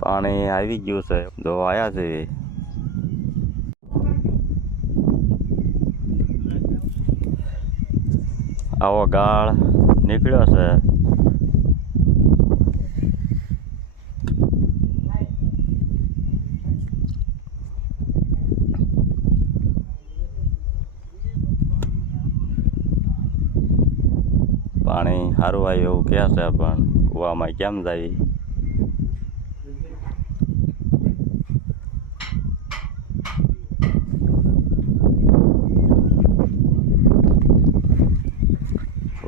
પાણી આવી ગયું છે. જો આયા છે. આવો ગાળ નીકળ્યો છે. પાણી સારું આવ્યું એવું કહે છે પણ કૂવામાં કેમ જાય?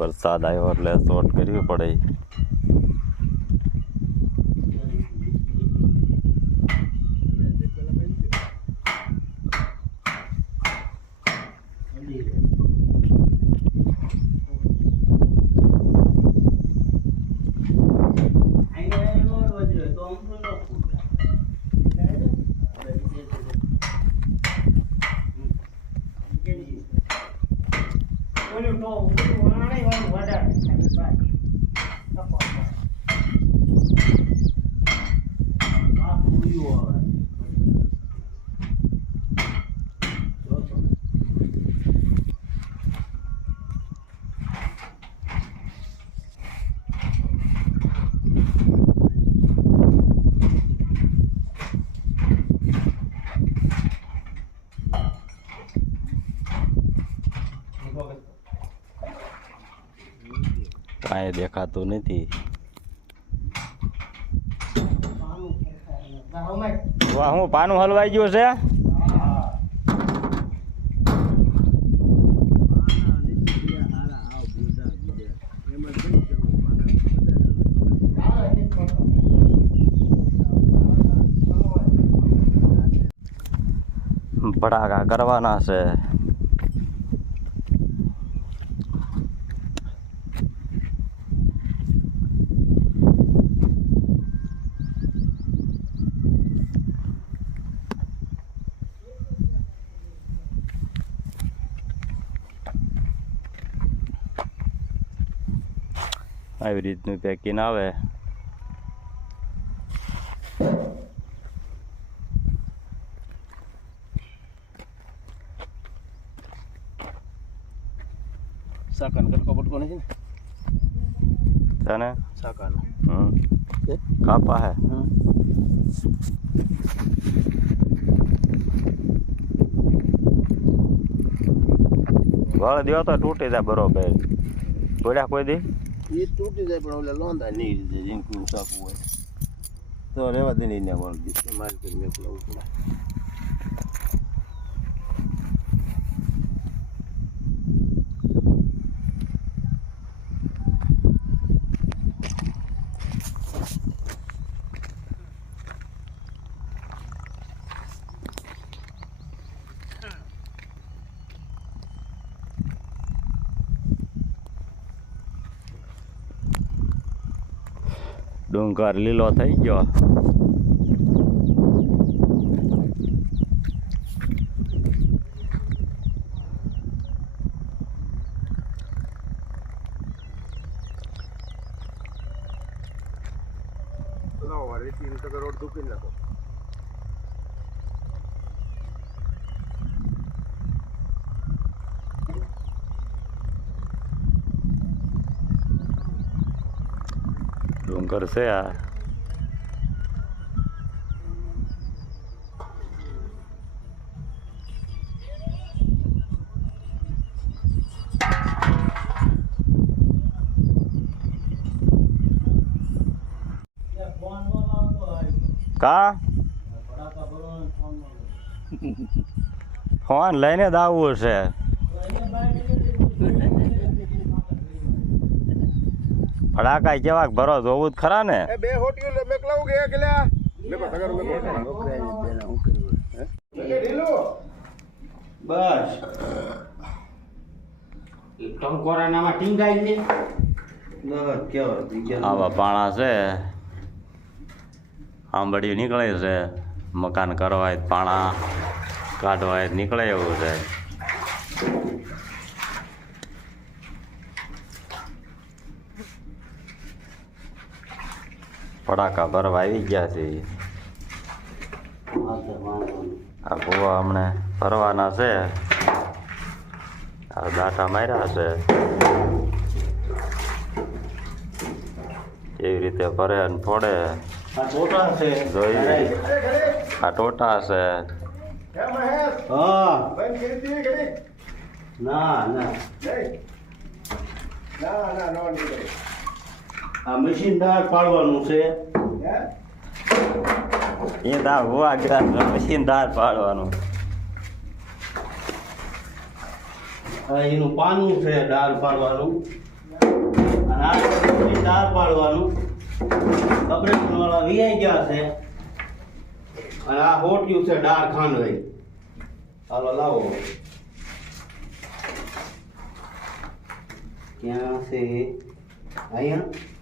વરસાદ આવ્યો એટલે શોર્ટ કરવી પડે. કાંઈ દેખાતું નથી વાહ હું પાનું હલવાઈ ગયું છે. ભડાકા કરવાના છે. આવી રીતનું પેકિંગ આવે. શાકાનો કટકો બટકો નથી ને? તને? ને હમ. કાપા હે. વળ દેવા તો તૂટી જાય બરોબર. બોલ્યા કોઈ દી? એ તૂટી જાય પણ ઓલે લોંદા નહીં રીતે જીંકું શાકું હોય. તો રહેવા દે નહીં દી મારી મેં પેલા ઉપડા. ડુંગર લીલો થઈ ગયો. રોડ ધૂપી નાખો. છે આ. કા? ફોન લઈને જ આવવું છે ફડાકા કેવાક ભરો જોવું જ ખરા ને. બે હોટીઓ લે મેકલાવું ગયા કે લ્યા મેકો તગર મેકો બસ. ટંકોરાનામાં ટીંગાઈ ને ના કેવા? જગ્યા આવા પાણા છે. આંબડી નીકળે છે. મકાન કરવાય પાણા કાઢવાય નીકળે એવું છે. પડાકા ભરવા આવી ગયા છે. આ ભૂવા હમણે ભરવાના છે. આ દાંટા માર્યા છે. કેવી રીતે ભરે અને ફોડે? આ જોઈએ. આ ટોટા છે. ના ના. ના આ મશીન દાળ પાડવાનું છે. એ દાળ હોવા ગયા મશીન દાળ પાડવાનું. એનું પાનું છે દાળ પાડવાનું. અને આ દાળ પાડવાનું. કપડે વાળા વીઆઈ ગયા છે. અને આ હોટ્યું છે દાળ ખાંડવી. હાલો લાવો. ક્યાં છે અહીંયા.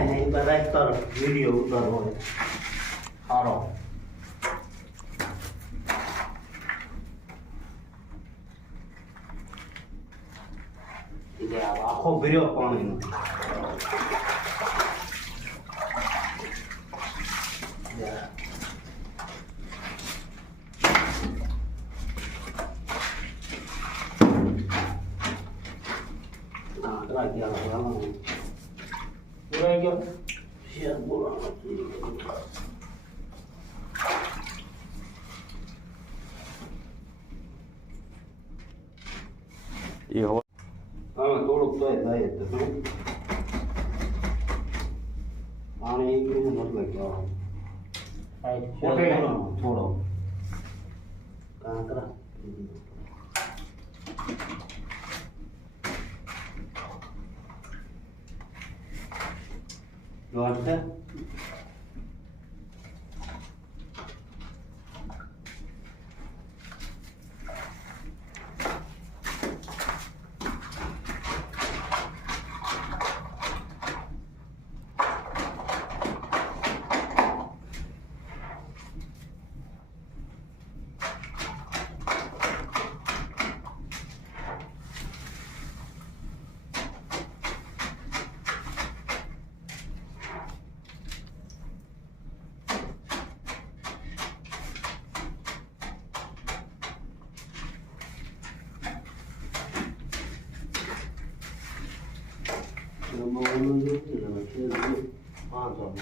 નહીં બધા કર વીડિયો ઉતારવો સારો આખો ભર્યો પાણીનો Hotel छोड़ो कहाँ करा Go on, sir. થોડો કાંકરા દોઢ છે પાંચસો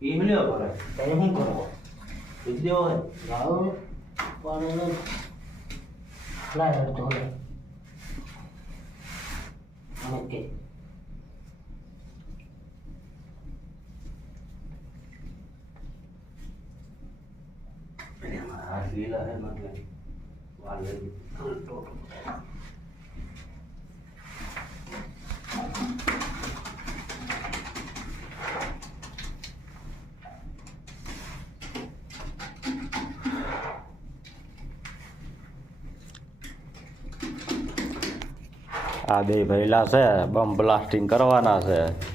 ઈ મળ્યો કરે તમે શું કરો વિદ્યો હોય ગાળો પાણી લાય તો લે ઓકે હાથ લીલા હે એટલે વાર લાગી આ બે ભરેલા છે બમ બ્લાસ્ટિંગ કરવાના છે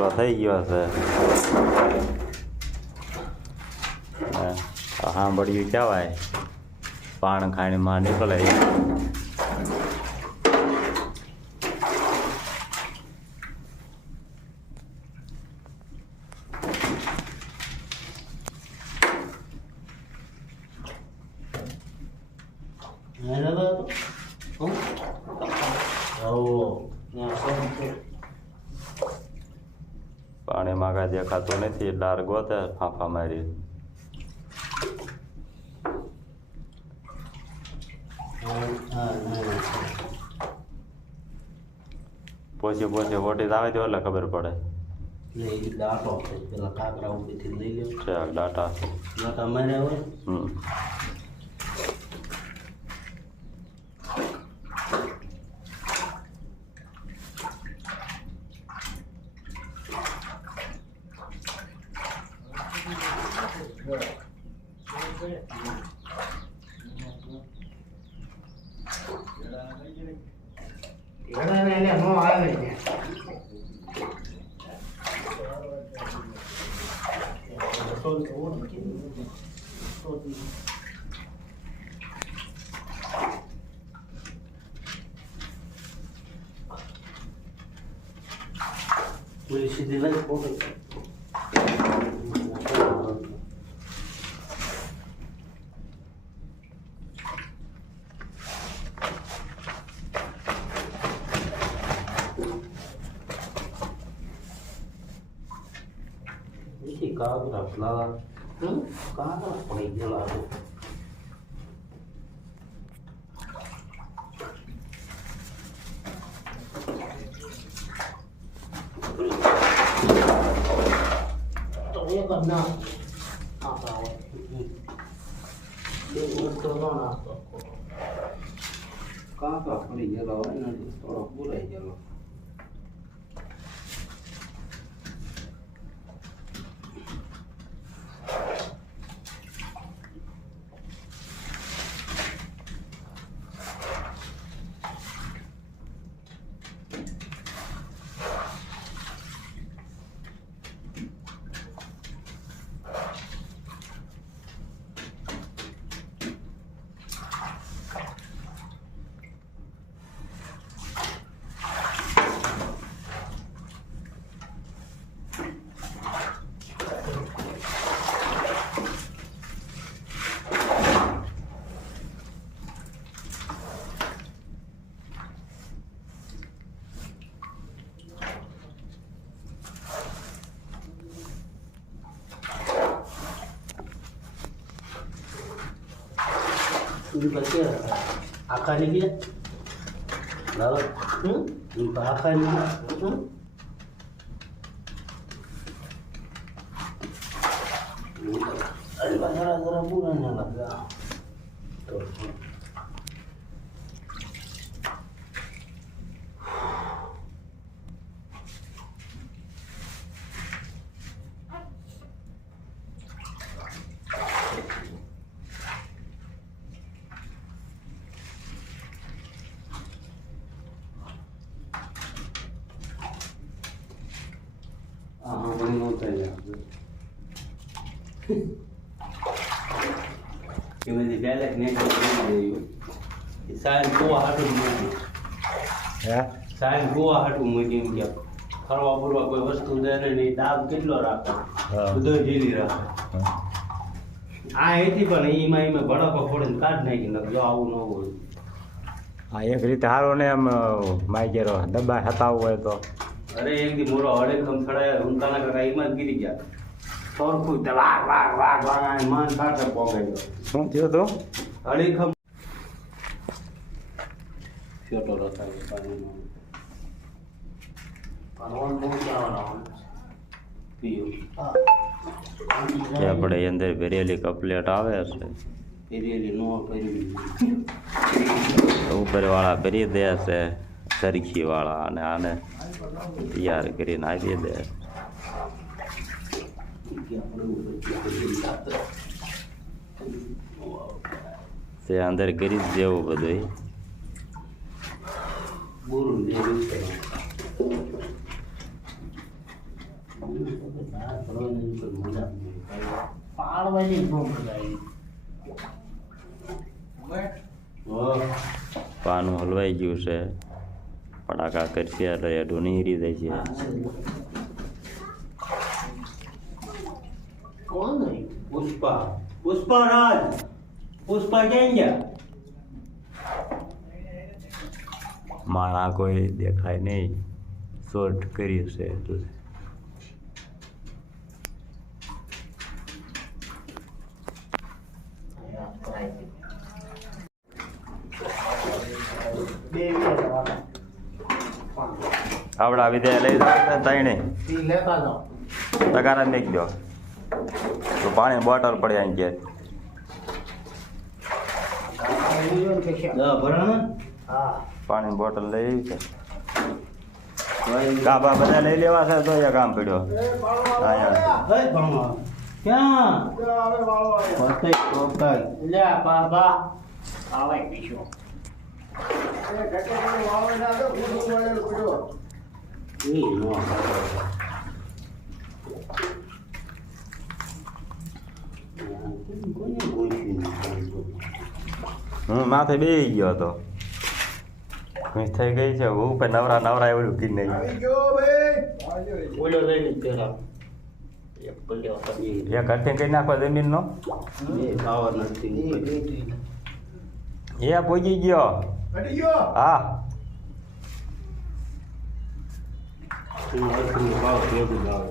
એવડો થઈ ગયો છે સાંભળ્યું કહેવાય પાણ ખાણીમાં નીકળે એને તો હું આવો ત્યાં સબ છે પાણીમાં કાંઈ દેખાતું નથી ડાર ગોતે ફાંફા મારી પોચી પોચી વોટી આવે દો એટલે ખબર પડે પેલા કાકરા ઉપરથી લઈ લ્યો ડાટા હોય હમ Right. ઘણાને એને નો આવે ને પોલીસ સીધી લઈ photo Isi lah. Hmm kalah pahitnya lah aku. Kakak, ini jalan, orang pula jalan. tujuh baca akan ni dia. Lalu, hmm? Lupa akan ni. Hmm? Ini adalah zara-zara bulan yang. Tuh. Cuma di balik ni Saya gua હાટું mudi. હે? Saya gua hatu mudi dia. ફરવા ફરવા કોઈ વસ્તુ દે નહીં દાબ કેટલો રાખે. બધો ઢીલી રાખે. આ હતી પણ એમાં એમાં ભડાકો ફોડીને કાઢ નાખી નાખ જો આવું ન હોય. હા એક રીતે હારો ને એમ માઇકેરો દબા હતાવું હોય તો. અરે એક દી મોરો હડેકમ થડાય ઉનકાના કાકા એમાં જ ગીરી ગયા. સરખું વાગ વાગ વાગ આ માન કાઢે પોગાઈ ગયો. શું થયું તું હડેકમ ફોટો રખાય પાણીનો પાણવાનું બહુ ચાવવાનું પીયું કે આપણે અંદર ભરેલી કપલેટ આવે છે પેરેલી નો પેરેલી ઉપરવાળા ભરી દે છે સરખીવાળા અને આને તૈયાર કરીને આપી દે છે. તે અંદર કરી જ દેવું બધું જેવું આવી. પાનું હલવાઈ ગયું છે. ફટાકા કરશે એટલે એ ઢૂની રીતે છે. કોણ પુષ્પા. પુષ્પા રાજ. પુષ્પા ક્યાં ગયા કોઈ દેખાય નહીં. શોર્ટ કરી છે એટલે આવડા વિદ્યા લઈ જાવ તઈને ઈ લેતા જાઓ. તગારા મેક દો. તો પાણી બોટલ પડે અહીં હા પાણી બોટલ લઈ છે. કાબા બધા લઈ લેવા છે તો કામ પડ્યો. અહીંયા ક્યાં? લે બાબા. આવે કોને હું માથે બેસી ગયો હતો. મિસ થઈ ગઈ છે. હું ઉપર નવરા નવરા એવું કીધું નહીં ગયો. ભાઈ. આવજો રે. બોલ્યો પેલા એક બોલ્યો કઈ એ કટિંગ કરી નાખો જમીનનો. એ ખાવા નથી. એ પૂજી ગયો. હા. ભાવ ભેગું લાવે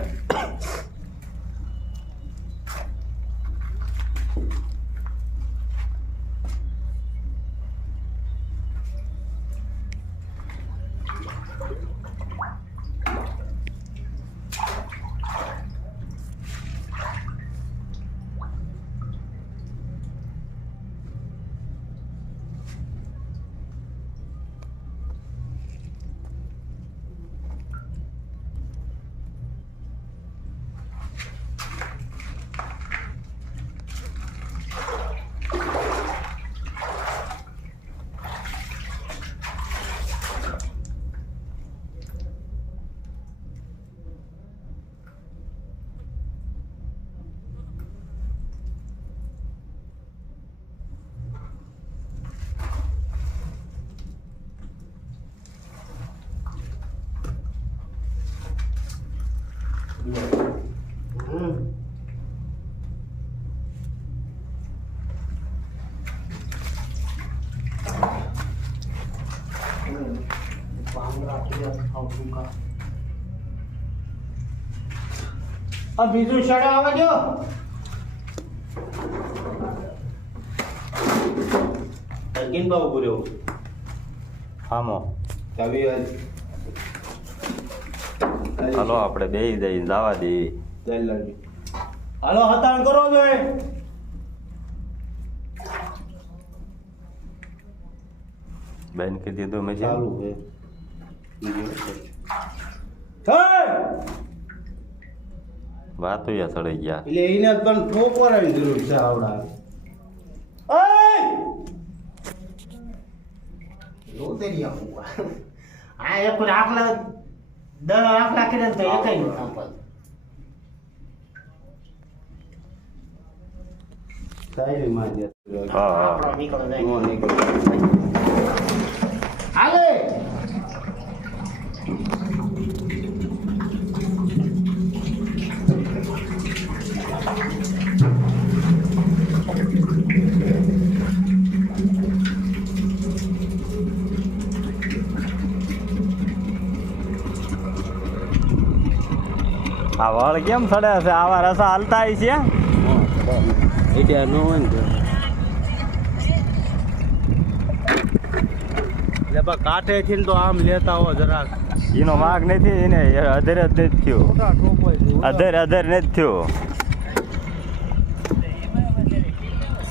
આ બીજું શડા આવે જો. અગિન બાબુ બોલ્યો આમો કવિ આજ હાલો આપણે બેસી જઈ જવા લાગી. હાલો હતાણ કરો જોઈએ બેન કીધી તો મેં ચાલુ હે વાતો યા સડી ગયા. એટલે એને પણ ઠોકરાની જરૂર છે આવડા આ એક આખલા દસ આખલા કરે તો એકાઈ નું સંપલ સાયરી માં દે હા હા. નીકળો જાય. નીકળે હાલે! આ વળ કેમ સડે છે? આવા રસા હાલતા છે. એટલે નો હોય ને તો. બા કાંઠે થી તો આમ લેતા હો જરાક. એનો માગ નથી એને અધર જ નથી થયો. અધર અધર નથી થયો.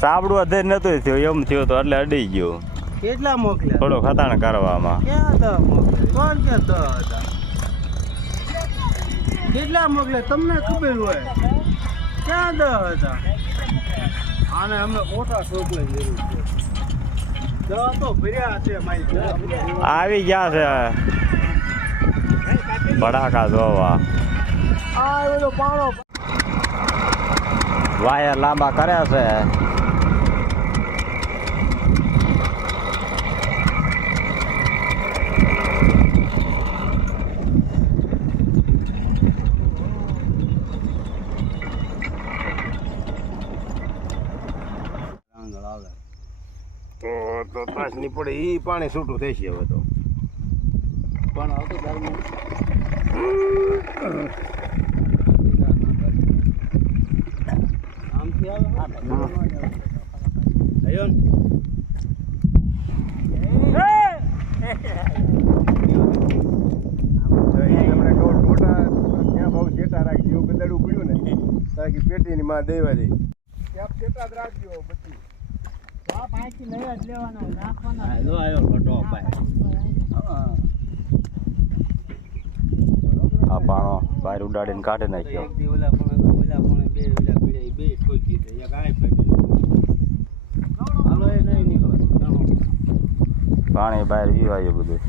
સાબડું અધર નતું થયું એમ થયું તો એટલે અડી ગયું. કેટલા મોકલ્યા? થોડો ખતાણ કરવામાં. ક્યાં મોકલ્યા? કોણ ક્યાં હતા હતા કેટલા મોકલે? તમને ખબર હોય. ક્યાં દર હતા? આને અમને મોટા ટોપલે જરૂર છે. તો ભર્યા છે આવી ગયા છે. ભડાકા જોવા. આ બધો પાણો વાયર લાંબા કરે છે તો ત્રાસ નહીં પડે એ પાણી છૂટું થઈ છે હવે તો. પણ આવતો પેટી ની. ને ને માં દેવા દે. ત્યાં શેટા જ રાખજો પછી આવ્યો ઘટો ભાઈ. આ પાણો બહાર ઉડાડીને કાઢે નાખ્યો. ઓલા પણ ઓલા પણ બે ઓલા બે ઠોકી દે એક આ ફેટી હાલો એ નહીં નીકળે. પાણી બહાર પીવાયું બધું.